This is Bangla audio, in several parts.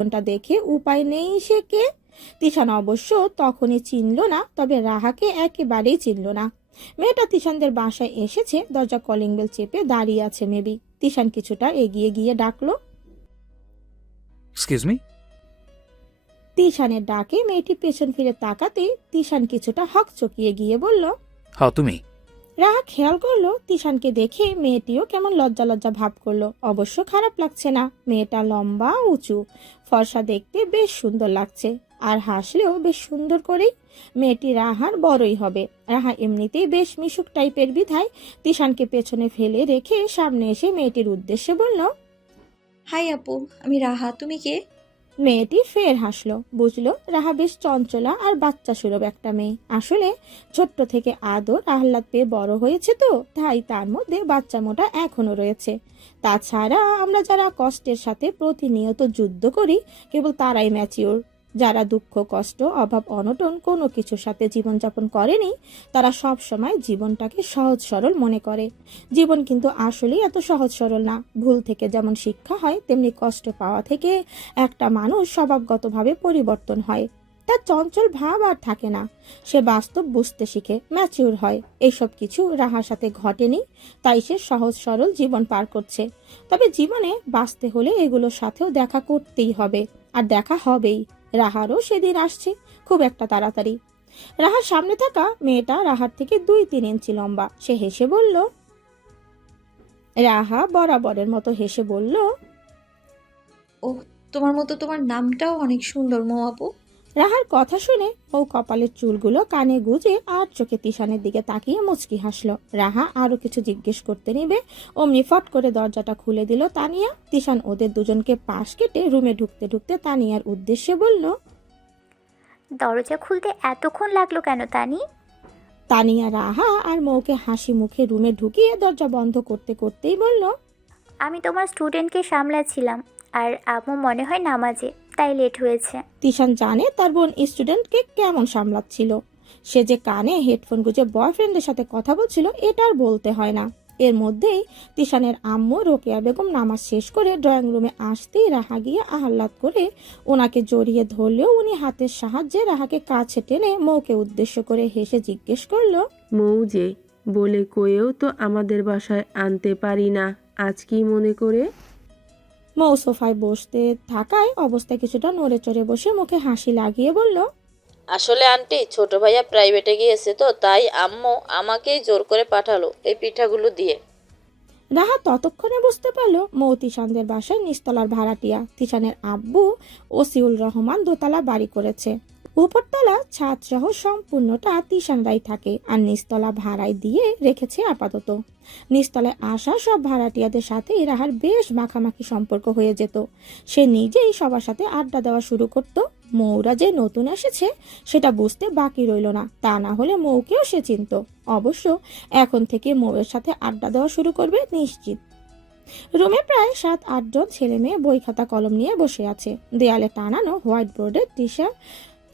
টা দেখে উপায় নেই সে কে। তিশান অবশ্য তখনই চিনল না, তবে রাহাকে একেবারেই চিনল না। মেয়েটা তিশানদের বাসায় এসেছে, দরজা কলিং বেল চেপে দাঁড়িয়ে আছে মেবি। তিশান কিছুটা এগিয়ে গিয়ে ডাকলো। Excuse me. তিশানের ডাকে মেয়েটি পেছন ফিরে তাকাতে তিশান কিছুটা হকচকিয়ে গিয়ে বলল, হ্যাঁ তুমি। রাহা খেয়াল করলো তিশানকে দেখে মেয়েটিও কেমন লজ্জা লজ্জা ভাব করলো। অবশ্য খারাপ লাগছে না, মেয়েটা লম্বা উঁচু ফর্সা, দেখতে বেশ সুন্দর লাগছে, আর হাসলেও বেশ সুন্দর করেই। মেয়েটি রাহার বড়ই হবে। রাহা এমনিতেই বেশ মিশুক টাইপের বিধায় তিশানকে পেছনে ফেলে রেখে সামনে এসে মেয়েটির উদ্দেশ্যে বলল, হাই আপু, আমি রাহা, তুমি কে? মেয়েটি ফের হাসলো। বুঝলো রাহা বেশ চঞ্চলা আর বাচ্চা সুলভ একটা মেয়ে। আসলে ছোট্ট থেকে আদর আহ্লাদ পেয়ে বড় হয়েছে তো, তাই তার মধ্যে বাচ্চা মোটা এখনো রয়েছে। তাছাড়া আমরা যারা কষ্টের সাথে প্রতিনিয়ত যুদ্ধ করি কেবল তারাই ম্যাচিওর। যারা দুঃখ কষ্ট অভাব অনটন কোনো কিছুর সাথে জীবনযাপন করেনি তারা সব সময় জীবনটাকে সহজ সরল মনে করে। জীবন কিন্তু আসলেই এত সহজ সরল না। ভুল থেকে যেমন শিক্ষা হয় তেমনি কষ্ট পাওয়া থেকে একটা মানুষ স্বভাবগতভাবে পরিবর্তন হয়। তার চঞ্চল ভাব আর থাকে না, সে বাস্তব বুঝতে শিখে, ম্যাচিউর হয়। এইসব কিছু রাহার সাথে ঘটেনি, তাই সে সহজ সরল জীবন পার করছে। তবে জীবনে বাঁচতে হলে এগুলোর সাথেও দেখা করতেই হবে, আর দেখা হবেই। রাহারও সেদিন আসছে, খুব একটা তাড়াতাড়ি। রাহার সামনে থাকা মেয়েটা রাহার থেকে 2-3 ইঞ্চি লম্বা। সে হেসে বলল, রাহা বরাবরের মতো হেসে বলল, ওহ, তোমার মতো তোমার নামটাও অনেক সুন্দর মৌ আপু। রাহার কথা শুনে ও কপালের চুলগুলো কানে গুজে আর চোখে তিশানের দিকে তাকিয়ে মুচকি হাসলো। রাহা আরো কিছু জিজ্ঞেস করতে নিবে অমনি ফট করে দরজাটা খুলে দিল তানিয়া। তিশান ওদের দুজনকে পাশ কেটে রুমে ঢুকতে ঢুকতে তানিয়ার উদ্দেশ্যে বলল, দরজা খুলতে এতক্ষণ লাগলো কেন তানি? তানিয়া রাহা আর মৌকে হাসি মুখে রুমে ঢুকিয়ে দরজা বন্ধ করতে করতেই বলল, আমি তোমার স্টুডেন্টকে সামলাচ্ছিলাম, আর আম্মু মনে হয় নামাজে, তাই লেট হয়েছে। তিশান জানে তার বোন স্টুডেন্টকে কেমন সামলাচ্ছিল। সে যে কানে হেডফোন গুঁজে বয়ফ্রেন্ডের সাথে কথা বলছিল এটা আর বলতে হয় না। এর মধ্যেই তিশানের আম্মু রোকেয়া বেগম নামাজ শেষ করে ড্রয়িং রুমে আসতেই রাহা গিয়ে আহ্লাদ করে ওনাকে জড়িয়ে ধরলেও উনি হাতের সাহায্যে রাহাকে কাছে টেনে মৌকে উদ্দেশ্য করে হেসে জিজ্ঞেস করলো, মৌ যে বলে কয়েও তো আমাদের বাসায় আনতে পারি না, আজ কি মনে করে? মৌ সোফায় বসতে থাকায় অবস্থায় কিছুটা নড়ে চড়ে বসে মুখে হাসি লাগিয়ে বলল, আসলে আন্টি, ছোট ভাইয়া প্রাইভেটে গিয়েছে তো, তাই আম্মু আমাকেই জোর করে পাঠালো এই পিঠাগুলো দিয়ে। রাহা ততক্ষণে বুঝতে পারলো মৌ তিশানদের বাসায় নিচতলার ভাড়াটিয়া। তিশানের আব্বু ওসিউল রহমান দোতলা বাড়ি করেছে। উপরতলা ছাদ সহ সম্পূর্ণটা তিশানরাই থাকে, আর নিচতলা ভাড়ায় দিয়ে রেখেছে আপাতত। নিচতলায় আসা সব ভাড়াটিয়াদের সাথে রাহার বেশ মাখামাখি সম্পর্ক হয়ে যেত। সে নিজেই সবার সাথে আড্ডা দেওয়া শুরু করত। মৌরা যে নতুন এসেছে সেটা বুঝতে বাকি রইল না, তা না হলে মৌকেও সে চিনত। অবশ্য এখন থেকে মৌয়ের সাথে আড্ডা দেওয়া শুরু করবে নিশ্চিত। রুমে প্রায় 7-8 জন ছেলে মেয়ে বই খাতা কলম নিয়ে বসে আছে। দেয়ালে টানানো হোয়াইট বোর্ডের টিচার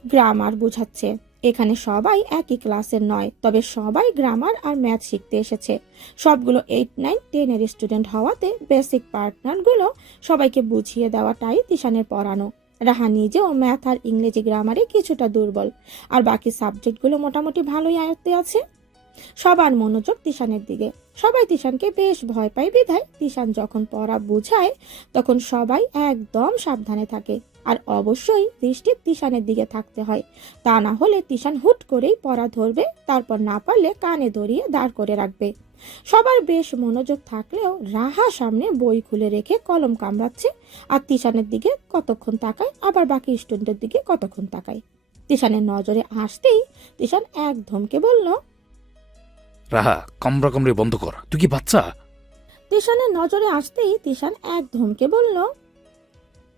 গ্রামার বুঝাচ্ছে। এখানে সবাই একই ক্লাসের নয়, তবে সবাই গ্রামার আর ম্যাথ শিখতে এসেছে। সবগুলো 8, 9, 10 এর স্টুডেন্ট হওয়াতে বেসিক পার্টনারগুলো সবাইকে বুঝিয়ে দেওয়াটাই তিশানের পড়ানো। রাহা নিজেও ম্যাথ আর ইংরেজি গ্রামারে কিছুটা দুর্বল, আর বাকি সাবজেক্টগুলো মোটামুটি ভালোই আয়ত্তে আছে। সবার মনোযোগ তিশানের দিকে। সবাই তিশানকে বেশ ভয় পায় বিধায় তিশান যখন পড়া বুঝায় তখন সবাই একদম সাবধানে থাকে, আর অবশ্যই দৃষ্টি তিশানের দিকে থাকতে হয়। তা না হলে তিশান হুট করেই পড়া ধরবে, তারপর না পারলে কানে ধরিয়ে দাঁড় করে রাখবে। সবার বেশ মনোযোগ থাকলেও রাহা সামনে বই খুলে রেখে কলম কামড়াচ্ছে, আর তিশানের দিকে কতক্ষণ তাকায়, আবার বাকি স্টুডেন্টের দিকে কতক্ষণ তাকায়। তিশানের নজরে আসতেই তিশান এক ধমকে বলল, রাহা, কামড়া কামড়ে বন্ধ কর, তুই কি বাচ্চা? তিশানের নজরে আসতেই তিশান এক ধমকে বলল।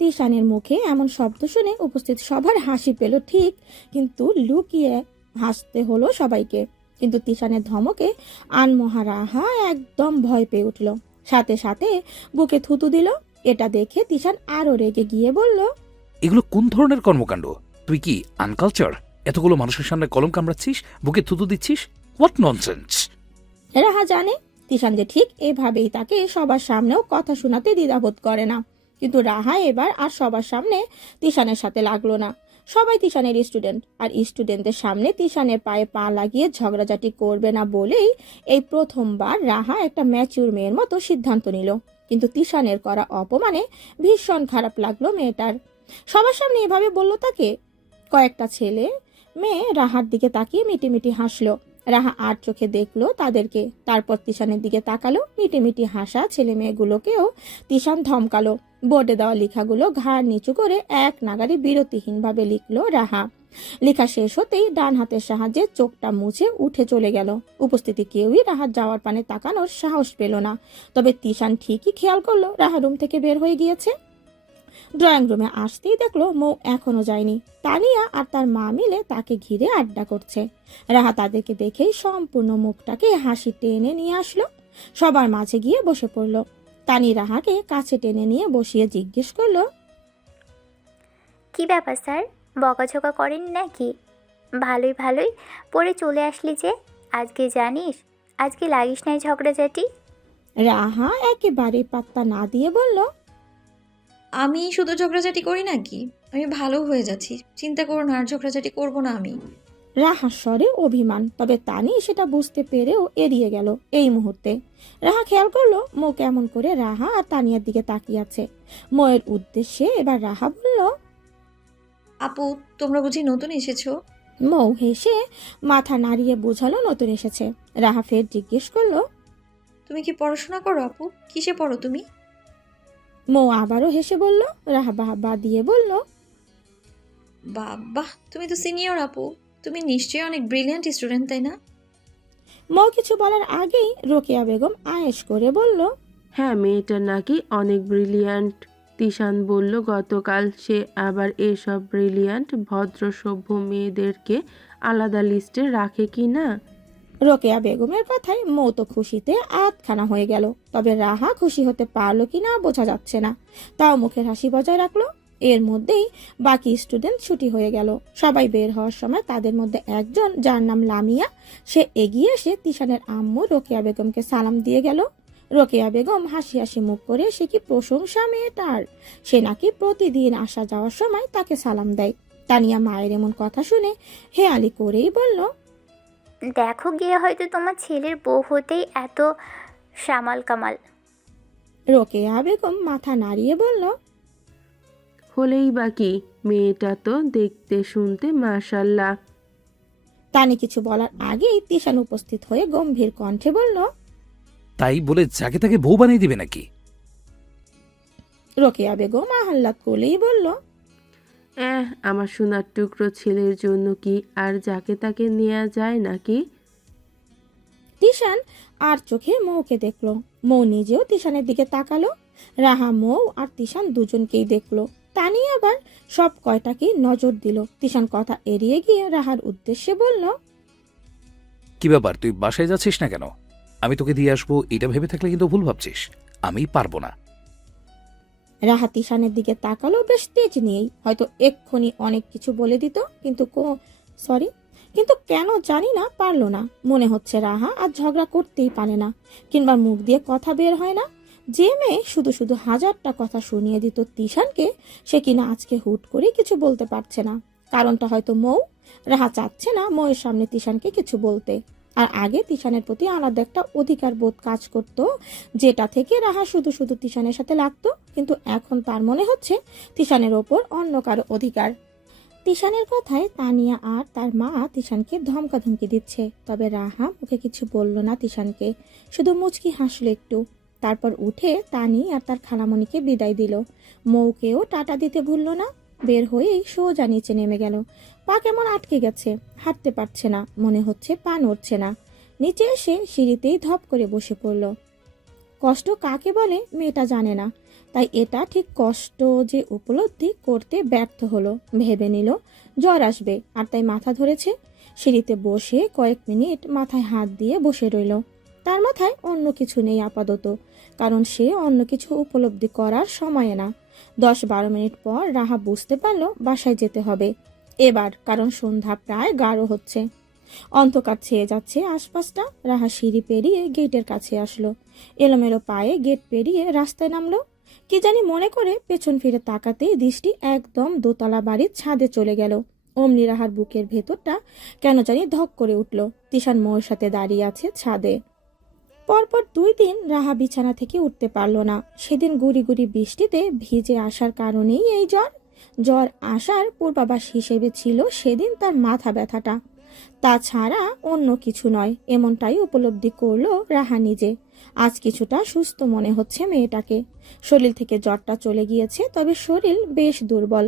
তিশানের মুখে এমন শব্দ শুনে উপস্থিত সবার হাসি পেল ঠিক, কিন্তু লুকিয়ে হাসতে হলো সবাইকে। কিন্তু তিশানের ধমকে আনমহা রাহা একদম ভয় পেয়ে উঠল, সাথে সাথে বুকে থুতু দিল। এটা দেখে তিশান আরো রেগে গিয়ে বলল, এগুলো কোন ধরনের কর্মকাণ্ড? তুই কি আনকালচার? এতগুলো মানুষের সামনে কলম কামড়াচ্ছিস, বুকে থুতু দিচ্ছিস? What nonsense! রাহা জানে তিশান যে ঠিক এভাবেই তাকে সবার সামনেও কথা শোনাতে দ্বিধাবোধ করে না। কিন্তু রাহা এবার আর সবার সামনে তিশানের সাথে লাগলো না। সবাই তিশানের স্টুডেন্ট, আর স্টুডেন্টদের সামনে তিশানের পায়ে পা লাগিয়ে ঝগড়াঝাটি করবে না বলেই এই প্রথমবার রাহা একটা ম্যাচিউর মেয়ের মতো সিদ্ধান্ত নিল। কিন্তু তিশানের করা অপমানে ভীষণ খারাপ লাগলো মেয়েটার। সবার সামনে এভাবে বলল তাকে। কয়েকটা ছেলে মেয়ে রাহার দিকে তাকিয়ে মিটিমিটি হাসলো। রাহা আর চোখে দেখলো তাদেরকে, তারপর তিশানের দিকে তাকালো। মিটিমিটি হাসা ছেলে মেয়েগুলোকেও তিশান ধমকালো। বোর্ডে দেওয়া লেখাগুলো ঘাড় নিচু করে এক নাগারে বিরতিহীনভাবে লিখলো রাহা। লেখা শেষ হতেই ডান হাতের সাহায্যে চোখটা মুছে উঠে চলে গেল। উপস্থিতি কেউই রাহার যাওয়ার পানে তাকানোর সাহস পেল না। তবে তিশান ঠিকই খেয়াল করলো রাহা রুম থেকে বের হয়ে গিয়েছে। ড্রয়িং রুমে আসতেই দেখলো মৌ এখনো যায়নি। তানিয়া আর তার মা মিলে তাকে ঘিরে আড্ডা করছে। রাহা তাদেরকে দেখেই সম্পূর্ণ মুখটাকে হাসি টেনে নিয়ে আসলো। সবার মাঝে গিয়ে বসে পড়লো। তানি রাহাকে কাছে টেনে নিয়ে বসিয়ে জিজ্ঞেস করলো, কি ব্যাপার স্যার, বকাঝকা করেনি নাকি? ভালোই ভালোই পড়ে চলে আসলি যে। আজকে জানিস, আজকে লাগিস নাই ঝগড়াঝাটি। রাহা একেবারে পাত্তা না দিয়ে বলল, আমি শুধু ঝগড়াঝাটি করি নাকি? আমি ভালো হয়ে যাচ্ছি, চিন্তা করো না, আর ঝগড়াঝাটি করবো না আমি। রাহার স্বরে অভিমান। তবে তানি সেটা বুঝতে পেরেও এড়িয়ে গেল এই মুহূর্তে। রাহা খেয়াল করলো মৌ কেমন করে রাহা আর তানিয়ার দিকে তাকিয়ে আছে। মৌয়ের উদ্দেশ্যে এবার রাহা বলল, আপু, তোমরা বুঝি নতুন এসেছো? মৌ হেসে মাথা নাড়িয়ে বোঝালো নতুন এসেছে। রাহা ফের জিজ্ঞেস করলো, তুমি কি পড়াশোনা করো আপু? কিসে পড়ো তুমি? মৌ আবারও হেসে বলল। রাহা বাহবা দিয়ে বলল, বাহ, তুমি তো সিনিয়র আপু। তুমি নিশ্চয়ই অনেক ব্রিলিয়ান্ট স্টুডেন্ট, তাই না? মৌ কিছু বলার আগেই রোকেয়া বেগম আয়েশ করে বলল, হ্যাঁ, মেয়েটা নাকি অনেক ব্রিলিয়ান্ট। তিশান বলল গতকাল সে আবার এসব ব্রিলিয়ান্ট ভদ্র সভ্য মেয়েদেরকে আলাদা লিস্টে রাখে কি না। রোকেয়া বেগমের কথায় মৌ তো খুশিতে আধখানা হয়ে গেল। তবে রাহা খুশি হতে পারলো কিনা বোঝা যাচ্ছে না। তাও মুখের হাসি বজায় রাখলো। এর মধ্যেই বাকি স্টুডেন্ট ছুটি হয়ে গেল। সবাই বের হওয়ার সময় তাদের মধ্যে একজন, যার নাম লামিয়া, সে এগিয়ে এসে তিশানের আম্মু রোকেয়া বেগমকে সালাম দিয়ে গেল। রোকেয়া বেগম হাসি হাসি মুখ করে, সে কি প্রশংসা মেয়েটার! সে নাকি প্রতিদিন আসা যাওয়ার সময় তাকে সালাম দেয়। তানিয়া মায়ের এমন কথা শুনে হেয়ালি করেই বলল, দেখো গিয়ে হয়তো তোমার ছেলের বউ হতেই এত সামাল কামাল। রোকেয়া বেগম মাথা নাড়িয়ে বলল, হলেই বাকি, মেয়েটা তো দেখতে শুনতে মাশাল্লাহ। তানি কিছু বলার আগেই তিশান উপস্থিত হয়ে গম্ভীর কণ্ঠে বলল, তাই বলে যাকে তাকে বউ বানিয়ে দিবে নাকি? রোকেয়া বেগম আহ্লাদ করলেই বলল, আমার সোনার টুকরো ছেলের জন্য কি আর যাকে তাকে নেওয়া যায় নাকি? তিশান আর চোখে মৌকে দেখলো। মৌ নিজেও তিশানের দিকে তাকালো। রাহা, মৌ আর তিশান দুজনকেই দেখলো। তানি আবার সব কয়টাকেই নজর দিল। তিশান কথা এড়িয়ে গিয়ে রাহার উদ্দেশ্যে বলল, কি ব্যাপার, তুই বাসায় যাচ্ছিস না কেন? আমি তোকে দিয়ে আসবো এটা ভেবে থাকলে কিন্তু ভুল ভাবছিস। আমি পারবো না। রাহা তিশানের দিকে তাকালো বেশ তেজ নিয়েই। হয়তো এক্ষুনি অনেক কিছু বলে দিত, কিন্তু কেন জানি না পারলো না। মনে হচ্ছে রাহা আর ঝগড়া করতেই পারে না, কিংবা মুখ দিয়ে কথা বের হয় না। যে মেয়ে শুধু শুধু হাজারটা কথা শুনিয়ে দিত তিশানকে, সে কিনা আজকে হুট করে কিছু বলতে পারছে না। কারণটা হয়তো মৌ। রাহা চাচ্ছে না মৌয়ের সামনে তিশানকে কিছু বলতে। আর আগে তিশানের প্রতি আলাদা একটা অধিকার বোধ কাজ করতো, যেটা থেকে রাহা শুধু শুধু তিশানের সাথে লাগতো। কিন্তু এখন তার মনে হচ্ছে তিশানের ওপর অন্য কারো অধিকার। তিশানের কথায় তানিয়া আর তার মা তিশানকে ধমকাধমকি দিচ্ছে। তবে রাহা মুখে কিছু বলল না তিশানকে, শুধু মুচকি হাসলো একটু। তারপর উঠে তানি আর তার খালামণিকে বিদায় দিল। মৌকেও টাটা দিতে ভুলল না। বের হয়েই সোজা নিচে নেমে গেল। পা কেমন আটকে গেছে, হাঁটতে পারছে না, মনে হচ্ছে পা নড়ছে না। নিচে এসে সিঁড়িতেই ধপ করে বসে পড়ল। কষ্ট কাকে বলে মেয়েটা জানে না, তাই এটা ঠিক কষ্ট যে উপলব্ধি করতে ব্যর্থ হলো। ভেবে নিল জ্বর আসবে, আর তাই মাথা ধরেছে। সিঁড়িতে বসে কয়েক মিনিট মাথায় হাত দিয়ে বসে রইল। তার মাথায় অন্য কিছু নেই আপাতত, কারণ সে অন্য কিছু উপলব্ধি করার সময় না। 10-12 মিনিট পর রাহা বুঝতে পারল বাসায় যেতে হবে এবার, কারণ সন্ধ্যা প্রায় গাঢ় হচ্ছে। অন্ধকার ছেয়ে যাচ্ছে আশপাশটা। রাহা সিঁড়ি পেরিয়ে গেটের কাছে আসলো। এলোমেলো পায়ে গেট পেরিয়ে রাস্তায় নামলো। কি জানি মনে করে পেছন ফিরে তাকাতেই দৃষ্টি একদম দোতলা বাড়ির ছাদে চলে গেল। অমনি রাহার বুকের ভেতরটা কেন জানি ধক করে উঠল। তিশান মোর সাথে দাঁড়িয়ে আছে ছাদে। পরপর 2 দিন রাহা বিছানা থেকে উঠতে পারল না। সেদিন গুড়ি গুড়ি বৃষ্টিতে ভিজে আসার কারণেই এই জ্বর আসার পূর্বাভাস হিসেবে ছিল সেদিন তার মাথা ব্যথাটা, তাছাড়া অন্য কিছু নয়। এমনটাই উপলব্ধি করলো রাহা নিজে। আজ কিছুটা সুস্থ মনে হচ্ছে মেয়েটাকে। শরীর থেকে জ্বরটা চলে গিয়েছে, তবে শরীর বেশ দুর্বল।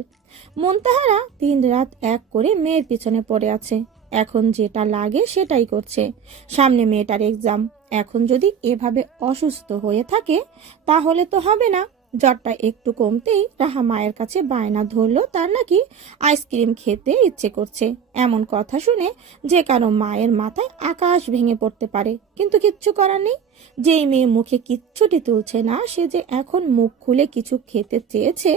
মুনতাহারা 3 রাত এক করে মেয়ের পিছনে পড়ে আছে। এখন যেটা লাগে সেটাই করছে। সামনে মেয়েটার এক্সাম। এখন যদি এভাবে অসুস্থ হয়ে থাকে তাহলে তো হবে না। জ্বরটা একটু কমতেই রাহা মায়ের কাছে বায়না ধরলো তার নাকি আইসক্রিম খেতে ইচ্ছে করছে। এমন কথা শুনে যে কারো মায়ের মাথায় আকাশ ভেঙে পড়তে পারে, কিন্তু কিচ্ছু করার নেই। যেই মেয়ে মুখে কিচ্ছুটি তুলছে না সে যে এখন মুখ খুলে কিছু খেতে চেয়েছে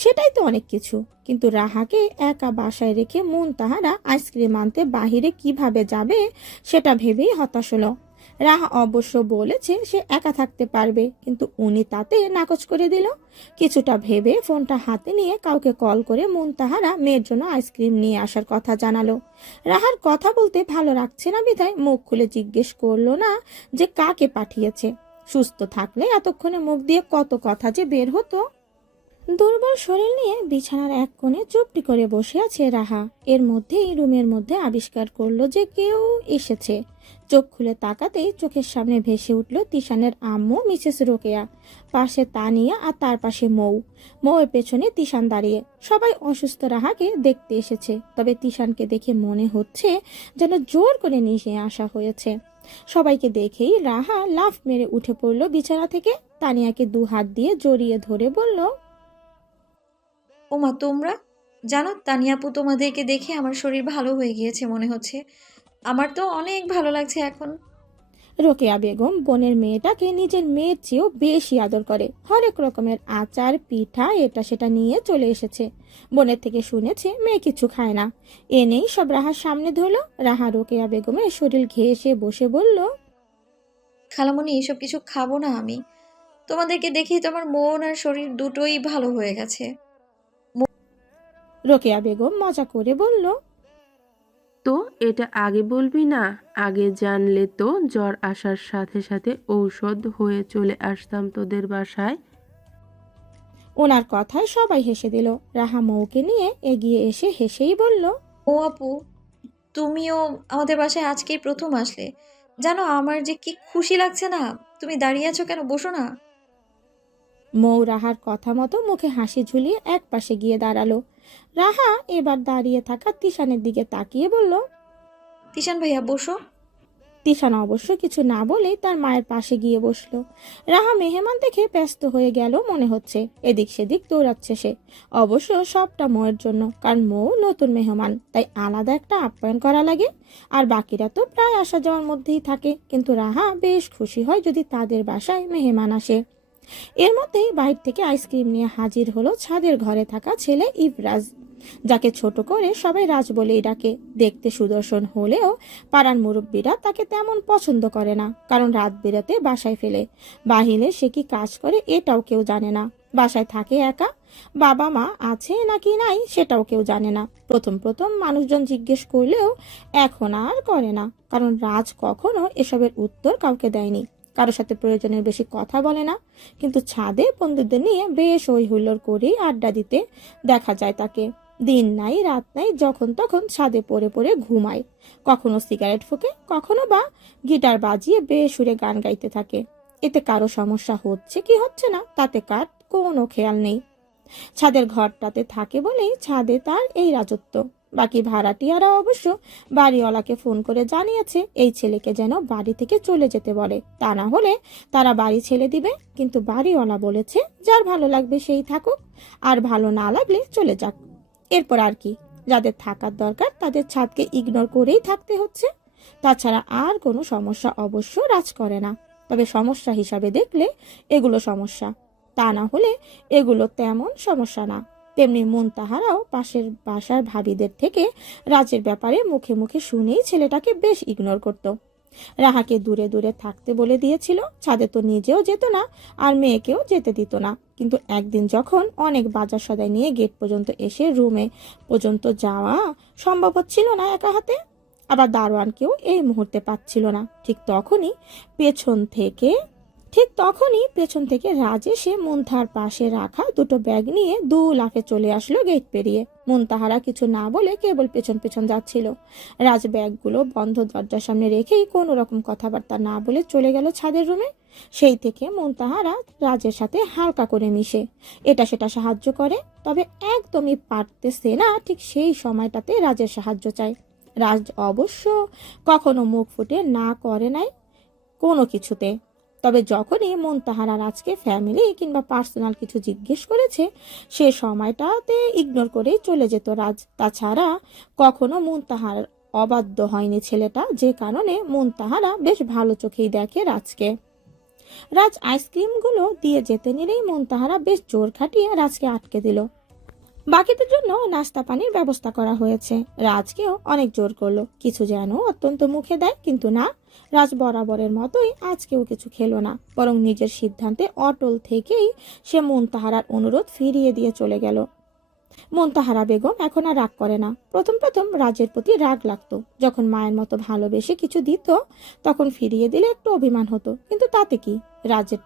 সেটাই তো অনেক কিছু। কিন্তু রাহাকে একা বাসায় রেখে মুনতাহারা আইসক্রিম আনতে বাহিরে কিভাবে যাবে সেটা ভেবেই হতাশ হলো। রাহা অবশ্য বলেছে সে একা থাকতে পারবে, কিন্তু উনি তাতে নাকচ করে দিল। কিছুটা ভেবে ফোনটা হাতে নিয়ে কাউকে কল করে মুনতাহারা মেয়ের জন্য আইসক্রিম নিয়ে আসার কথা জানালো। রাহার কথা বলতে ভালো লাগছে না বিধায় মুখ খুলে জিজ্ঞেস করলো না যে কাকে পাঠিয়েছে। সুস্থ থাকলে এতক্ষণে মুখ দিয়ে কত কথা যে বের হতো। দুর্বল শরীর নিয়ে বিছানার এক কোণে চুপটি করে বসে আছে রাহা। এর মধ্যেই রুমের মধ্যে আবিষ্কার করলো যে কেউ এসেছে। চোখ খুলে তাকাতেই চোখের সামনে ভেসে উঠল তিশানের আম্মু মিসেস রোকেয়া, পাশে তানিয়া আর তার পাশে মৌয়ের পেছনে তিশান দাঁড়িয়ে। সবাই অসুস্থ রাহাকে দেখতে এসেছে, তবে তিশানকে দেখে মনে হচ্ছে যেন জোর করে নিয়ে আসা হয়েছে। সবাইকে দেখেই রাহা লাফ মেরে উঠে পড়ল বিছানা থেকে। তানিয়াকে 2 হাত দিয়ে জড়িয়ে ধরে বলল, ওমা তোমরা জানো তানিয়া আপু, তোমাদেরকে দেখে আমার শরীর ভালো হয়ে গিয়েছে মনে হচ্ছে। আমার তো অনেক ভালো লাগছে এখন। রোকেয়া বেগম বোনের মেয়েটাকে নিজের মেয়ের চেয়েও বেশি আদর করে। হরেক রকমের আচার পিঠা এটা সেটা নিয়ে চলে এসেছে। বোনের থেকে শুনেছে মেয়ে কিছু খায় না। এনেই সব রাহার সামনে ধরলো। রাহা রোকেয়া বেগমের শরীর ঘেঁষে বসে বলল, খালামণি এসব কিছু খাবো না আমি। তোমাদেরকে দেখেই তো আমার মন আর শরীর দুটোই ভালো হয়ে গেছে। রোকেয়া বেগম মজা করে বলল, তো এটা আগে বলবি না? আগে জানলে তো জ্বর আসার সাথে সাথে ঔষধ হয়ে চলে আসতাম তোদের বাসায়। ওনার কথায় সবাই হেসে দিল। রাহা মৌকে নিয়ে এগিয়ে এসে হেসেই বলল, ও আপু, তুমিও আমাদের বাসায় আজকেই প্রথম আসলে। জানো আমার যে কি খুশি লাগছে না। তুমি দাঁড়িয়ে আছো কেন, বসো না। মৌ রাহার কথা মতো মুখে হাসি ঝুলিয়ে এক পাশে গিয়ে দাঁড়ালো। রাহা এবার দাঁড়িয়ে থাকা তিশানের দিকে তাকিয়ে বলল, তিশান ভাইয়া বসো। তিশান অবশ্য কিছু না বলেই তার মায়ের পাশে গিয়ে বসলো। রাহা মেহমান দেখে ব্যস্ত হয়ে গেল মনে হচ্ছে। এদিক সেদিক দৌড়াচ্ছে সে। অবশ্য সবটা মৌয়ের জন্য, কারণ মৌ নতুন মেহমান, তাই আলাদা একটা আপ্যায়ন করা লাগে। আর বাকিরা তো প্রায় আসা যাওয়ার মধ্যেই থাকে, কিন্তু রাহা বেশ খুশি হয় যদি তাদের বাসায় মেহমান আসে। এর মধ্যেই বাইরে থেকে আইসক্রিম নিয়ে হাজির হলো ছাদের ঘরে থাকা ছেলে ইবরাজ, যাকে ছোট করে সবাই রাজ বলেই ডাকে। দেখতে সুদর্শন হলেও পাড়ার মুরব্বীরা তাকে তেমন পছন্দ করে না, কারণ রাত বেরাতে বাসায় ফেলে। বাহিরে সে কি কাজ করে এটাও কেউ জানে না। বাসায় থাকে একা, বাবা মা আছে নাকি নাই সেটাও কেউ জানে না। প্রথম প্রথম মানুষজন জিজ্ঞেস করলেও এখন আর করে না, কারণ রাজ কখনো এসবের উত্তর কাউকে দেয়নি। কারোর সাথে প্রয়োজনের বেশি কথা বলে না, কিন্তু ছাদে বন্ধুদের নিয়ে বেশ হই হুল্লোড় করেই আড্ডা দিতে দেখা যায় তাকে। দিন নাই রাত নাই যখন তখন ছাদে পড়ে পড়ে ঘুমায়। কখনো সিগারেট ফুঁকে, কখনো বা গিটার বাজিয়ে বেসুরে গান গাইতে থাকে। এতে কারো সমস্যা হচ্ছে কি হচ্ছে না তাতে কার কোনো খেয়াল নেই। ছাদের ঘরটাতে থাকে বলেই ছাদে তার এই রাজত্ব। বাকি ভাড়াটিয়ারা অবশ্য বাড়িওয়ালাকে ফোন করে জানিয়েছে এই ছেলেকে যেন বাড়ি থেকে চলে যেতে বলে, তা না হলে তারা বাড়ি ছেড়ে দিবে। কিন্তু বাড়িওয়ালা বলেছে যার ভালো লাগবে সেই থাকুক, আর ভালো না লাগলে চলে যাক। এরপর আর কি, যাদের থাকার দরকার তাদের ছাদকে ইগনোর করেই থাকতে হচ্ছে। তাছাড়া আর কোনো সমস্যা অবশ্য রাজ করে না। তবে সমস্যা হিসাবে দেখলে এগুলো সমস্যা, তা না হলে এগুলো তেমন সমস্যা না। তেমনি মুনতাহারাও পাশের বাসার ভাবিদের থেকে রাজের ব্যাপারে মুখে মুখে শুনেই ছেলেটাকে বেশ ইগনোর করত। রাহাকে দূরে দূরে থাকতে বলে দিয়েছিল। ছাদে তো নিজেও যেত না, আর মেয়েকেও যেতে দিত না। কিন্তু একদিন যখন অনেক বাজার সদাই নিয়ে গেট পর্যন্ত এসে রুমে পর্যন্ত যাওয়া সম্ভব হচ্ছিল না একা হাতে, আবার দারোয়ানকেও এই মুহূর্তে পাচ্ছিল না, ঠিক তখনই পেছন থেকে রাজ এসে মুনতাহার পাশে রাখা দুটো ব্যাগ নিয়ে দু লাফে চলে আসলো গেট পেরিয়ে। মুনতাহারা কিছু না বলে কেবল পেছন পেছন যাচ্ছিল। রাজ ব্যাগগুলো বন্ধ দরজার সামনে রেখেই কোনো রকম কথাবার্তা না বলে চলে গেল ছাদের রুমে। সেই থেকে মুনতাহারা রাজের সাথে হালকা করে মিশে, এটা সেটা সাহায্য করে, তবে একদমই পারতেছে না ঠিক সেই সময়টাতে রাজের সাহায্য চায়। রাজ অবশ্য কখনো মুখ ফুটে না করে নাই কোনো কিছুতে, তবে যখনই মুনতাহারা রাজকে ফ্যামিলি কিংবা পার্সোনাল কিছু জিজ্ঞেস করেছে, সে সময়টাতে ইগনোর করে চলে যেত রাজ। তাছাড়া কখনো মুনতাহার অবাধ্য হয়নি ছেলেটা, যে কারণে মুনতাহারা বেশ ভালো চোখেই দেখে রাজকে। রাজ আইসক্রিমগুলো দিয়ে যেতে নিলেই মুনতাহারা বেশ জোর খাটিয়ে রাজকে আটকে দিল। বাকিদের জন্য নাস্তা পানির ব্যবস্থা করা হয়েছে। রাজকেও অনেক জোর করলো কিছু যেন অত্যন্ত মুখে দেয়, কিন্তু না, রাজ বরাবরের মতোই আজকেও কিছু খেলো না, বরং নিজের সিদ্ধান্তে অটল থেকেই সে মুনতাহারার অনুরোধ ফিরিয়ে দিয়ে চলে গেল। মুনতাহারা বেগম এখন আর রাগ করে না। প্রথম প্রথম রাজের প্রতি রাগ লাগতো, যখন মায়ের মতো ভালোবেসে কিছু দিত তখন ফিরিয়ে দিলে একটু অভিমান হতো, কিন্তু তাতে কি, রাজের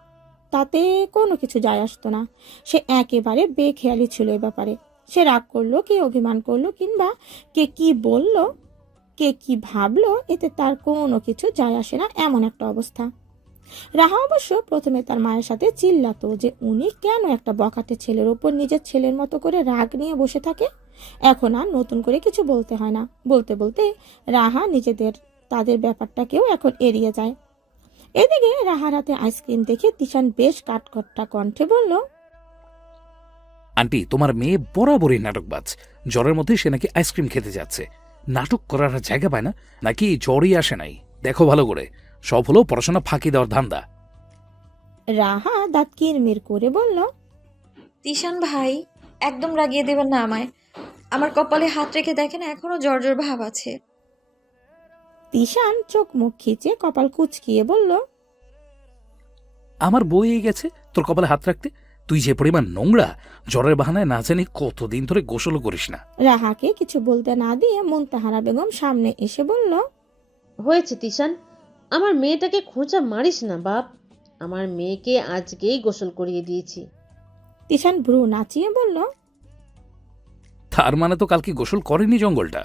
তাতে কোনো কিছু যায় আসতো না। সে একেবারে বেখেয়ালি ছিল এ ব্যাপারে। সে রাগ করলো, কে অভিমান করলো, কিংবা কে কি বলল, কে কি ভাবলো, এতে তার কোনো কিছু যায় আসে না, এমন একটা অবস্থা। রাহা অবশ্য প্রথমে তার মায়ের সাথে চিল্লাতো যে উনি কেন একটা বখাটে ছেলের ওপর নিজের ছেলের মতো করে রাগ নিয়ে বসে থাকে। এখন আর নতুন করে কিছু বলতে হয় না। বলতে বলতে রাহা তাদের ব্যাপারটাকেও এখন এড়িয়ে যায়। এদিকে রাহার হাতে আইসক্রিম দেখে তিশান বেশ কাঠখট্টা কণ্ঠে বলল, আন্টি, তোমার মেয়ে বরাবরই নাটকবাজ। জ্বরের মধ্যে সে নাকি আইসক্রিম খেতে যাচ্ছে। নাটক করার আর জায়গা পায় না, নাকি জ্বরই আসে নাই? দেখো ভালো করে, সব হলো পড়াশোনা ফাঁকি দেওয়ার ধান্দা। রাহা দাঁত কিরমির করে বলল, তিশান ভাই, একদম রাগিয়ে দেবেন না আমায়। আমার কপালে হাত রেখে দেখেন, এখনো জ্বর জ্বর ভাব আছে। তিশান চোখ মুখ খিচে কপাল কুচকিয়ে বলল, আমার বই গেছে তোর কপালে হাত রাখতে? তুই যে পরিমাণ নোংরা, জ্বরের বাহানায় না জানি কতদিন ধরে গোসলও করিস না। রাহাকে কিছু বলতে না দিয়ে মুনতাহারা বেগম সামনে এসে বলল, হয়েছে তিশান, আমার মেয়েটাকে খোঁচা মারিস না বাপ। আমার মেয়েকে আজকেই গোসল করিয়ে দিয়েছি। তিশান ভ্রু নাচিয়ে বলল, তার মানে তো কালকে গোসল করেনি জঙ্গলটা।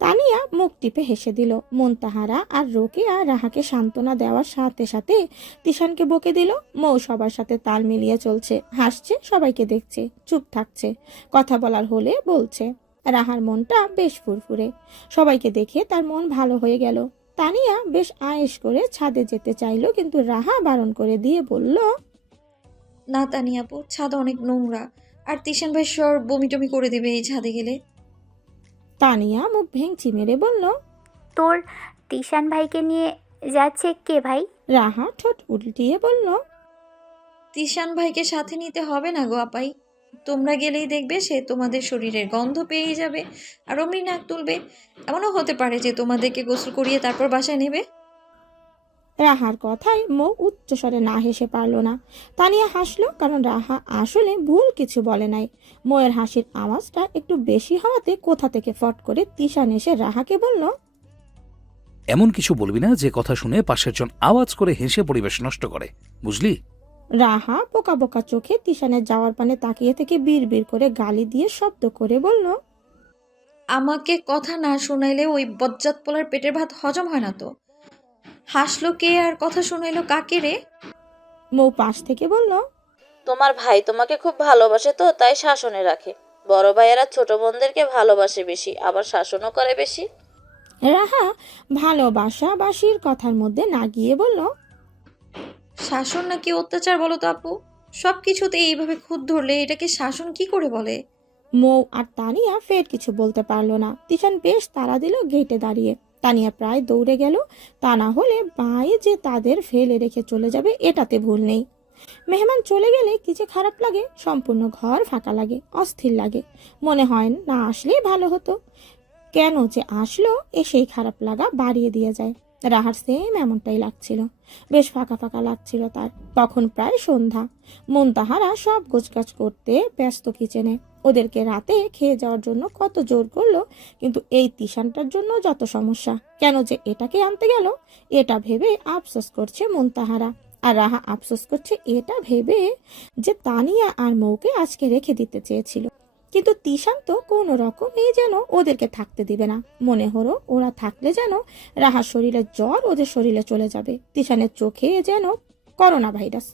তানিয়া মুখ টিপে হেসে দিল। মুনতাহারা আর রোকেয়া রাহাকে সান্ত্বনা দেওয়ার সাথে সাথে তিশানকে বকে দিল। মৌ সবার সাথে তাল মিলিয়ে চলছে, হাসছে, সবাইকে দেখছে, চুপ থাকছে, কথা বলার হলে বলছে। রাহার মনটা বেশ ফুরফুরে, সবাইকে দেখে তার মন ভালো হয়ে গেল। তানিয়া বেশ আয়েশ করে ছাদে যেতে চাইলো, কিন্তু রাহা বারণ করে দিয়ে বলল, না তানিয়া আপু, ছাদ অনেক নোংরা, আর তিশান ভাই সর বমি টমি করে দেবে এই ছাদে গেলে। তানিয়া মুখ ভেঙচি মেরে বলল, তোর তিশান ভাইকে নিয়ে যাচ্ছে কে ভাই? রাহা ঠোঁট উল্টিয়ে বলল, তিশান ভাইকে সাথে নিতে হবে না গো আপাই, তোমরা গেলেই দেখবে সে তোমাদের শরীরের গন্ধ পেয়ে যাবে আর অমনি নাক তুলবে। এমনও হতে পারে যে তোমাদেরকে গোসল করিয়ে তারপর বাসায় নেবে। রাহার কথায় মৌ উচ্চস্বরে না হেসে পারল না। তানিয়া হাসলো, কারণ রাহা আসলে ভুল কিছু বলে নাই। মৌয়ের হাসির আওয়াজটা একটু বেশি হওয়াতে কোথা থেকে ফট করে তিশান এসে রাহাকে বলল, এমন কিছু বলবি না যে কথা শুনে পাশের জন আওয়াজ করে হেসে পরিবেশ নষ্ট করে, বুঝলি? রাহা বোকা বোকা চোখে তিশানের যাওয়ার পানে তাকিয়ে থেকে বিড় বিড় করে গালি দিয়ে শব্দ করে বলল, আমাকে কথা না শোনাইলে ওই বজ্জাত পোলার পেটের ভাত হজম হয় না তো। হাসলো কে আর কথা শোনাইলো কাকে রে? মৌ পাশ থেকে বলল, তোমার ভাই তোমাকে খুব ভালোবাসে তো তাই শাসনে রাখে। বড় ভাইয়েরা ছোট বোনদেরকে ভালোবাসে বেশি, আবার শাসনও করে বেশি। রাহা ভালোবাসা বাসির কথার মধ্যে না গিয়ে বলল, শাসন নাকি অত্যাচার বলো তো আপু? সব কিছুতে এইভাবে খুদ ধরলে এটাকে শাসন কি করে বলে? মৌ আর তানিয়া ফের কিছু বলতে পারলো না। তিশান বেশ তাড়া দিল গেটে দাঁড়িয়ে। তানিয়া প্রায় দৌড়ে গেল, তা না হলে বায়ে যে তাদের ফেলে রেখে চলে যাবে এটাতে ভুল নেই। মেহমান চলে গেলে কি যে খারাপ লাগে, সম্পূর্ণ ঘর ফাঁকা লাগে, অস্থির লাগে, মনে হয় না আসলেই ভালো হতো। কেন যে আসলো এসেই খারাপ লাগা বাড়িয়ে দিয়ে যায়। রাহার সেম এমনটাই লাগছিল, বেশ ফাঁকা ফাঁকা লাগছিল তার। তখন প্রায় সন্ধ্যা। মুনতাহারা সব গোছগাছ করতে ব্যস্ত কিচেনে। ওদেরকে রাতে খেয়ে যাওয়ার জন্য কত জোর করলো, কিন্তু এই তিশানটার জন্য যত সমস্যা। কেন যে এটাকে আনতে গেল এটা ভেবে আফসোস করছে মুনতাহারা। আর রাহা আফসোস করছে এটা ভেবে যে তানিয়া আর মৌকে আজকে রেখে দিতে চেয়েছিল, কিন্তু তিশান তো কোনো রকমই যেন ওদেরকে থাকতে দিবে না। মনে হলো ওরা থাকলে যেন রাহার শরীরের জ্বর ওদের শরীরে চলে যাবে। তিশানের চোখে যেন করোনা ভাইরাস।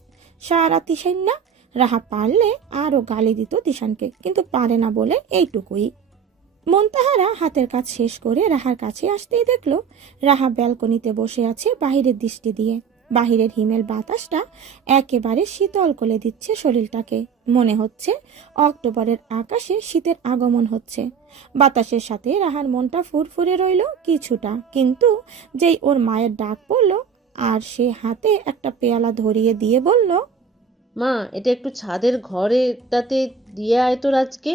সারা তিশান না, রাহা পারলে আরো গালি দিত তিশানকে, কিন্তু পারে না বলে এইটুকুই। মুনতাহারা হাতের কাজ শেষ করে রাহার কাছে আসতেই দেখলো রাহা ব্যালকনিতে বসে আছে বাহিরের দৃষ্টি দিয়ে। বাহিরের হিমেল বাতাসটা একেবারে শীতল করে দিচ্ছে শরীরটাকে। মনে হচ্ছে অক্টোবরের আকাশে শীতের আগমন হচ্ছে। বাতাসের সাথে রাহার মনটা ফুরফুরে রইল কিছুটা, কিন্তু যেই ওর মায়ের ডাক পড়ল আর সে হাতে একটা পেয়ালা ধরিয়ে দিয়ে বলল, মা, এটা একটু ছাদের ঘরেটাতে দিয়ে আয় তো আজকে।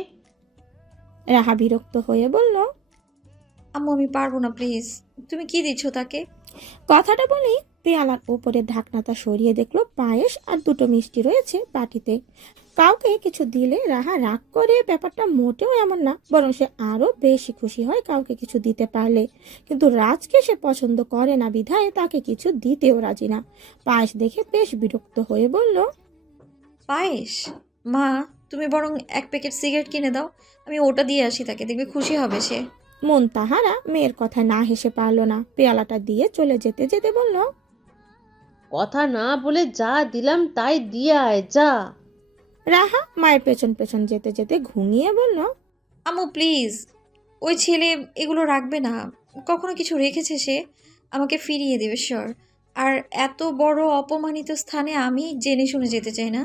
রাহা বিরক্ত হয়ে বলল, আম্মু আমি পারবো না, প্লিজ। তুমি কি দিচ্ছ তাকে? কথাটা বলেই পেয়ালার উপরের ঢাকনাটা সরিয়ে দেখলো পায়েস আর দুটো মিষ্টি রয়েছে বাটিতে। কাউকে কিছু দিলে রাহা রাগ করে, ব্যাপারটা মোটেও এমন না, বরং সে আরো বেশি খুশি হয় কাউকে কিছু দিতে পারলে। কিন্তু রাজকে সে পছন্দ করে না বিধায় তাকে কিছু দিতেও রাজি না। পায়েস দেখে বেশ বিরক্ত হয়ে বলল, পায়েস? মা, তুমি বরং 1 প্যাকেট সিগারেট কিনে দাও, আমি ওটা দিয়ে আসি তাকে, দেখবে খুশি হবে সে। মুনতাহারা মেয়ের কথা না হেসে পারল না, পেয়ালাটা দিয়ে চলে যেতে যেতে বলল, কথা না বলে যা দিলাম তাই দিয়ে আয়, যা। রাহা মায়ের পেছন পেছন যেতে যেতে ঘুমিয়ে বলল, আম্মু প্লিজ, ওই ছেলে এগুলো রাখবে না। কখনো কিছু রেখেছে সে আমাকে ফিরিয়ে দেবে শিওর। আর এত বড় অপমানিত স্থানে আমি জেনে শুনে যেতে চাই না।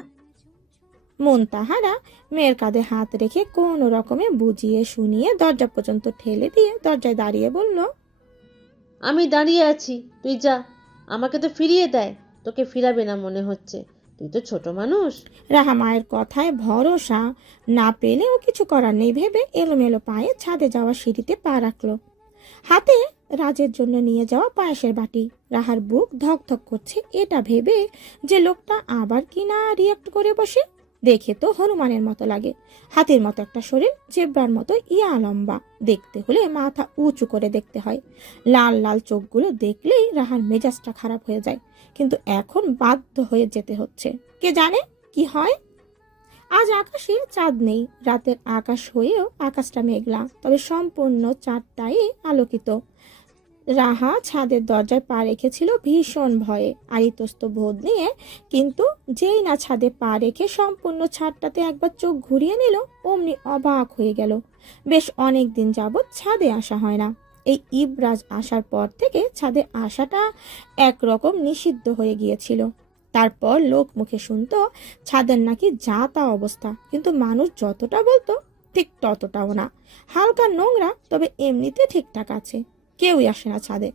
মুনতাহারা মেয়ের কাঁধে হাত রেখে কোনো রকমে বুঝিয়ে শুনিয়ে দরজা পর্যন্ত ঠেলে দিয়ে দরজায় দাঁড়িয়ে বলল, আমি দাঁড়িয়ে আছি, তুই যা। আমাকে তো ফিরিয়ে দেয়, তোকে ফিরাবে না মনে হচ্ছে, তুই তো ছোট মানুষ। রাহা মায়ের কথায় ভরসা না পেলেও কিছু করার নেই ভেবে এলোমেলো পায়ে ছাদে যাওয়া সিঁড়িতে পা রাখলো। হাতে রাজের জন্য নিয়ে যাওয়া পায়েসের বাটি। রাহার বুক ধক ধক করছে এটা ভেবে যে লোকটা আবার কিনা রিয়াক্ট করে বসে। দেখে তো হনুমানের মতো লাগে, হাতির মতো একটা শরীর, জেব্রার মতো ইয়া লম্বা। দেখতে হলে মাথা উঁচু করে দেখতে হয়। লাল লাল চোখগুলো দেখলেই রাহার মেজাজটা খারাপ হয়ে যায়, কিন্তু এখন বাধ্য হয়ে যেতে হচ্ছে। কে জানে কি হয়। আজ আকাশে চাঁদ নেই, রাতের আকাশ হয়েও আকাশটা মেঘলা, তবে সম্পূর্ণ চাঁদটাই আলোকিত। রাহা ছাদের দরজায় পা রেখেছিল ভীষণ ভয়ে আর ইতস্ত বোধ নিয়ে, কিন্তু যেই না ছাদে পা রেখে সম্পূর্ণ ছাদটাতে একবার চোখ ঘুরিয়ে নিল, অমনি অবাক হয়ে গেল। বেশ অনেক দিন যাবৎ ছাদে আসা হয় না। এই ইবরাজ আসার পর থেকে ছাদে আসাটা একরকম নিষিদ্ধ হয়ে গিয়েছিল। তারপর লোক মুখে শুনতো ছাদের নাকি যা তা অবস্থা, কিন্তু মানুষ যতটা বলতো ঠিক ততটাও না। হালকা নোংরা, তবে এমনিতে ঠিকঠাক আছে। কেউই আসে না ছাদে।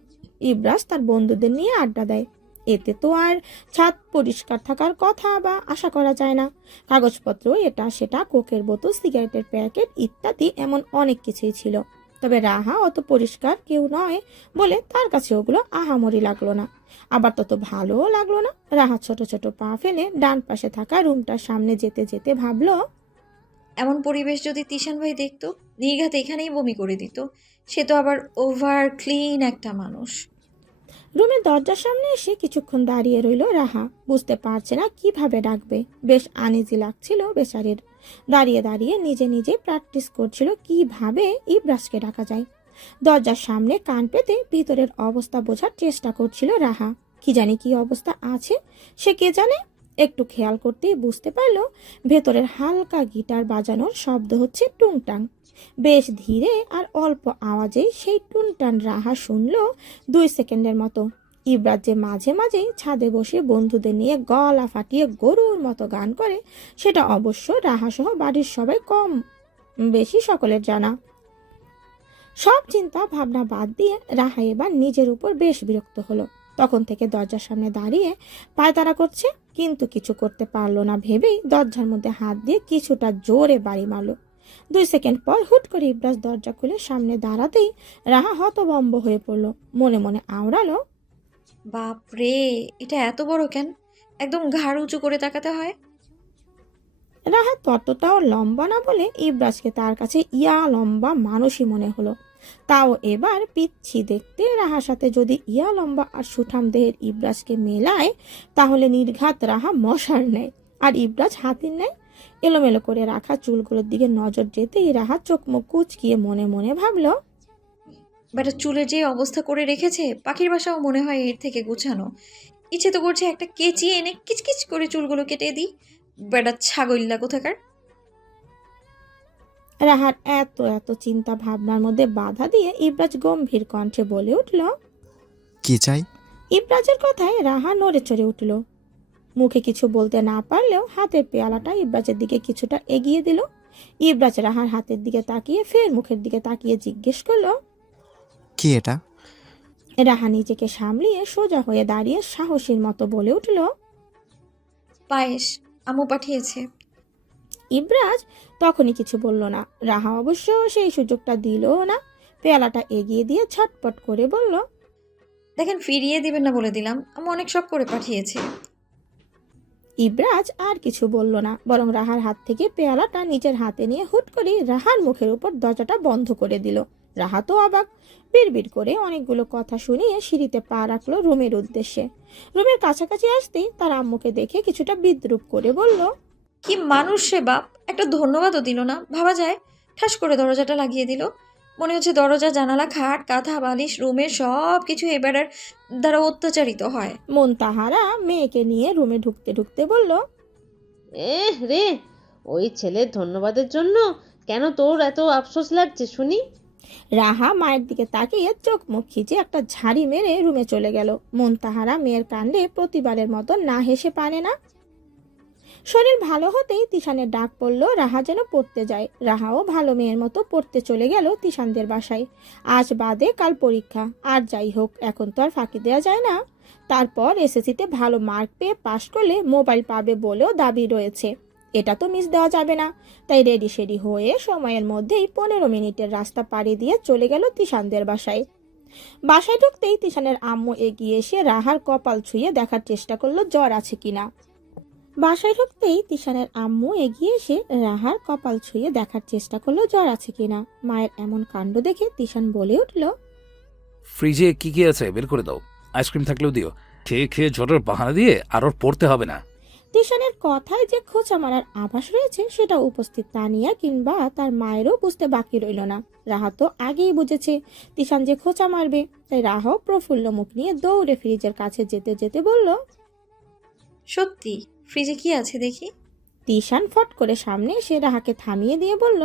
ইবরাজ তার বন্ধুদের নিয়ে আড্ডা দেয়, এতে তো আর ছাদ পরিষ্কার থাকার কথা বা আশা করা যায় না। কাগজপত্র এটা সেটা, কোকের বোতল, সিগারেটের প্যাকেট ইত্যাদি এমন অনেক কিছুই ছিল। তবে রাহা অত পরিষ্কার কেউ নয় বলে তার কাছে ওগুলো আহামরি লাগলো না, আবার তত ভালোও লাগলো না। রাহা ছোট ছোট পা ফেলে ডান পাশে থাকা রুমটার সামনে যেতে যেতে ভাবলো, এমন পরিবেশ যদি তিশান ভাই দেখতো, নির্ঘাত এখানেই বমি করে দিত। সে তো আবার ওভার ক্লিন একটা মানুষ। রুমের দরজার সামনে এসে কিছুক্ষণ দাঁড়িয়ে রইল রাহা। বুঝতে পারছে না কিভাবে ডাকবে, বেশ আনইজি লাগছিল বেচারির। দাঁড়িয়ে দাঁড়িয়ে নিজে নিজে প্র্যাকটিস করছিল কিভাবে ইবরাজকে ডাকা যায়। দরজার সামনে কান পেতে ভিতরের অবস্থা বোঝার চেষ্টা করছিল রাহা। কি জানি কি অবস্থা আছে সে কে জানে। একটু খেয়াল করতেই বুঝতে পারল ভেতরের হালকা গিটার বাজানোর শব্দ হচ্ছে টুংটাং। বেশ ধীরে আর অল্প আওয়াজেই সেই টুনটান রাহা শুনল 2 সেকেন্ডের মতো। ইবরাজ যে মাঝে মাঝেই ছাদে বসে বন্ধুদের নিয়ে গলা ফাটিয়ে গরুর মতো গান করে, সেটা অবশ্য রাহাসহ বাড়ির সবাই কম বেশি সকলের জানা। সব চিন্তা ভাবনা বাদ দিয়ে রাহা এবার নিজের উপর বেশ বিরক্ত হলো। তখন থেকে দরজার সামনে দাঁড়িয়ে পায়তারা করছে, কিন্তু কিছু করতে পারলো না ভেবেই দরজার মধ্যে হাত দিয়ে কিছুটা জোরে বাড়ি মারলো। 2 সেকেন্ড পর হুট করে ইব্রাজ দরজা খুলে সামনে দাঁড়াতেই রাহা হতভম্ব হয়ে পড়ল। মনে মনে আওড়ালো, বাপ রে, এটা এত বড় কেন? একদম ঘাড় উঁচু করে তাকাতে হয়। রাহা ততটাও লম্বা না বলে ইব্রাজকে তার কাছে ইয়া লম্বা মানুষই মনে হলো। তাও এবার পিচ্ছি দেখতে রাহার সাথে যদি ইয়া লম্বা আর সুঠাম দেহের ইব্রাজকে মেলায় তাহলে নির্ঘাত রাহা মশার নেয় আর ইব্রাজ হাতির নেয়। এলোমেলো করে রাখা চুলগুলোর দিকে নজর যেতেই রাহা চোখ মুখ কুচকিয়ে মনে মনে ভাবলো, বেটা চুলের যে অবস্থা করে রেখেছে, পাখির বাসাও মনে হয় এর থেকে গুছানো। ইচ্ছে তো করছে একটা কেচি এনে কিচকিচ করে চুলগুলো কেটে দিই। বেটা ছাগল্লা কোথাকার। রাহার এত এত চিন্তা ভাবনার মধ্যে বাধা দিয়ে ইব্রাজ গম্ভীর কণ্ঠে বলে উঠল। কি চাই? ইব্রাজের কথায় রাহা নড়ে চড়ে উঠল। মুখে কিছু বলতে না পারলেও হাতের পেয়ালাটা ইব্রাজের দিকে কিছুটা এগিয়ে দিল। ইব্রাজ রাহার হাতের দিকে তাকিয়ে ফের মুখের দিকে তাকিয়ে জিজ্ঞেস করলো। কি এটা? রাহা নিজেকে সামলিয়ে সোজা হয়ে দাঁড়িয়ে সাহসীর মতো বলে উঠল। পায়েস আম্মু পাঠিয়েছে। ইব্রাজ তখনই কিছু বলল না। রাহা অবশ্য সেই সুযোগটা দিল না। পেয়ালাটা এগিয়ে দিয়ে ছটপট করে বলল, দেখেন, ফিরিয়ে দিবেন না বলে দিলাম, আম্মু অনেক শখ করে পাঠিয়েছে। ইব্রাজ আর কিছু বলল না, বরং রাহার হাত থেকে পেয়ালাটা নিজের হাতে নিয়ে হুট করে রাহার মুখের উপর দরজাটা বন্ধ করে দিল। রাহা তো অবাক। বিড়বিড় করে অনেকগুলো কথা শুনিয়ে সিঁড়িতে পা রাখলো রুমের উদ্দেশ্যে। রুমের কাছাকাছি আসতেই তার আম্মুকে দেখে কিছুটা বিদ্রুপ করে বলল, কি মানুষ সে বাপ, একটা ধন্যবাদও দিল না। ভাবা যায়, ঠাস করে দরজাটা লাগিয়ে দিল। মনে হচ্ছে দরজা, জানালা, খাট, কাঁথা, বালিশ, রুমের সব কিছু এবারের দ্বারা অত্যাচারিত হয়। মন তাহারা মেয়েকে নিয়ে রুমে ঢুকতে ঢুকতে বলল, রে, ওই ছেলের ধন্যবাদের জন্য কেন তোর এত আফসোস লাগছে শুনি? রাহা মায়ের দিকে তাকিয়ে চোখ মুখ খিচে একটা ঝাড়ি মেরে রুমে চলে গেল। মন তাহারা মেয়ের কাণ্ডে প্রতিবারের মতো না হেসে পারে না। শরীর ভালো হতেই তিশানের ডাক পড়ল রাহা যেন পড়তে যায়। রাহাও ভালো মেয়ের মতো পড়তে চলে গেল তিশানদের বাসায়। আজ বাদে কাল পরীক্ষা, আর যাই হোক এখন তো আর ফাঁকি দেওয়া যায় না। তারপর এসএসসিতে ভালো মার্ক পেয়ে পাশ করলে মোবাইল পাবে বলেও দাবি রয়েছে, এটা তো মিস দেওয়া যাবে না। তাই রেডি সেডি হয়ে সময়ের মধ্যেই 15 মিনিটের রাস্তা পাড়ি দিয়ে চলে গেল তিশানদের বাসায়। বাসায় ঢুকতেই তিশানের আম্মু এগিয়ে এসে রাহার কপাল ছুঁয়ে দেখার চেষ্টা করলো জ্বর আছে কিনা। বাসায় ঢুকতেই তিশানের আম্মু এগিয়ে এসে রাহার কপাল ছুঁয়ে দেখার চেষ্টা করলো জ্বর আছে কিনা। মায়ের এমন কাণ্ড দেখে তিশান বলে উঠল, ফ্রিজে কি কি আছে বের করে দাও, আইসক্রিম থাকলেও দিও। খেয়ে খেয়ে জ্বরের বাহানা দিয়ে আর ওর পড়তে হবে না। তিশানের কথায় যে খোঁচা মারার আভাস রয়েছে সেটা উপস্থিত তানিয়া কিংবা তার মায়েরও বুঝতে বাকি রইল না। রাহা তো আগেই বুঝেছে তিশান যে খোঁচা মারবে, তাই রাহাও প্রফুল্ল মুখ নিয়ে দৌড়ে ফ্রিজের কাছে যেতে যেতে বলল, সত্যি ফ্রিজে কি আছে দেখি। তিশান ফট করে সামনে এসে রাহাকে থামিয়ে দিয়ে বলল,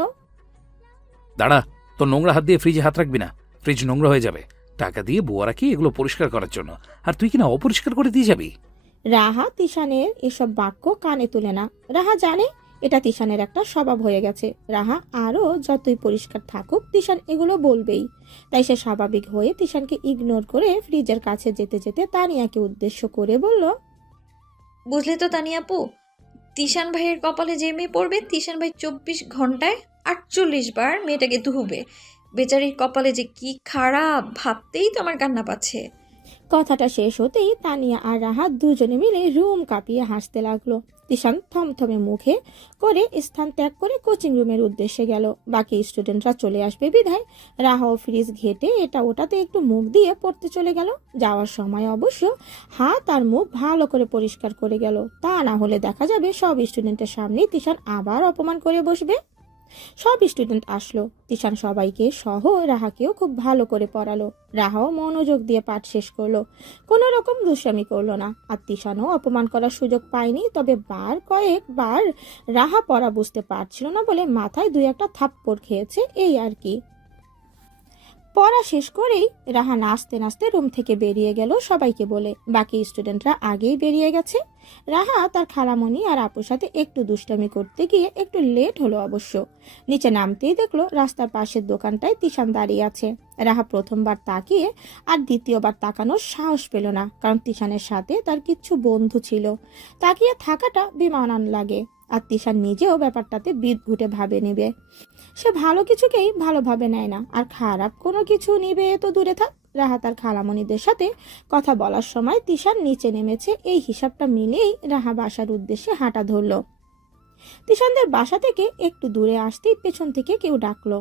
দাঁড়া, তোর নোংরা হাত দিয়ে ফ্রিজে হাত রাখবি না, ফ্রিজ নোংরা হয়ে যাবে। টাকা দিয়ে বুয়া রাখি এগুলো পরিষ্কার করার জন্য, আর তুই কিনা অপরিষ্কার করে দিয়ে যাবি। রাহা তিশানের এসব বাক্য কানে তুলে না। রাহা জানে এটা তিশানের একটা স্বভাব হয়ে গেছে। রাহা আরও যতই পরিষ্কার থাকুক তিশান এগুলো বলবেই। তাই সে স্বাভাবিক হয়ে তিশানকে ইগনোর করে ফ্রিজের কাছে যেতে যেতে তানিয়াকে উদ্দেশ্য করে বলল, বুঝলে তো তানিয়া আপু, তিশান ভাইয়ের কপালে যে মেয়ে পড়বে, তিশান ভাই 24 ঘন্টায় 48 বার মেয়েটাকে ধুবে। বেচারির কপালে যে কি খারাপ, ভাবতেই তো আমার কান্না পাচ্ছে। কথাটা শেষ হতেই তানিয়া আর রাহা দুজনে মিলে রুম কাঁপিয়ে হাসতে লাগলো। তিশান থমথমে মুখে করে স্থান ত্যাগ করে কোচিং রুমের উদ্দেশ্যে গেল। বাকি স্টুডেন্টরা চলে আসবে বিধায় রাহাও ফ্রিজ ঘেটে এটা ওটাতে একটু মুখ দিয়ে পড়তে চলে গেল। যাওয়ার সময় অবশ্য হাত আর মুখ ভালো করে পরিষ্কার করে গেল, তা না হলে দেখা যাবে সব স্টুডেন্টের সামনেই তিশান আবার অপমান করে বসবে। সব স্টুডেন্ট আসলো। তিশান সবাইকে সহ রাহাকেও খুব ভালো করে পড়ালো। রাহাও মনোযোগ দিয়ে পাঠ শেষ করলো, কোনো রকম দুষ্টামি করলো না। আর তিশানও অপমান করার সুযোগ পায়নি। তবে কয়েকবার রাহা পড়া বুঝতে পারছিল না বলে মাথায় 2-1 থাপ্পড় খেয়েছে, এই আর কি। পড়া শেষ করেই রাহা নাচতে নাচতে রুম থেকে বেরিয়ে গেল সবাইকে বলে। বাকি স্টুডেন্টরা আগেই বেরিয়ে গেছে। রাহা তার খালামণি আর আপুর সাথে একটু দুষ্টামি করতে গিয়ে একটু লেট হলো অবশ্য। নিচে নামতেই দেখলো রাস্তার পাশের দোকানটায় তিশান দাঁড়িয়ে আছে। রাহা প্রথমবার তাকিয়ে আর দ্বিতীয়বার তাকানোর সাহস পেল না, কারণ তিশানের সাথে তার কিচ্ছু বন্ধু ছিল। তাকিয়ে থাকাটা বেমানান লাগে। আর তিশান নিজেও ব্যাপারটাতে বিদঘুটে ভাবে নেবে। সে ভালো কিছুকেই ভালোভাবে নেয় না, আর খারাপ কোনো কিছু নিবে তো দূরে থাক। রাহাত আর খালামণিদের সাথে কথা বলার সময় তিশান নিচে নেমেছে, এই হিসাবটা মিলেই রাহা বাসার উদ্দেশ্যে হাঁটা ধরল। তিশানদের বাসা থেকে একটু দূরে আসতেই পেছন থেকে কেউ ডাকলো,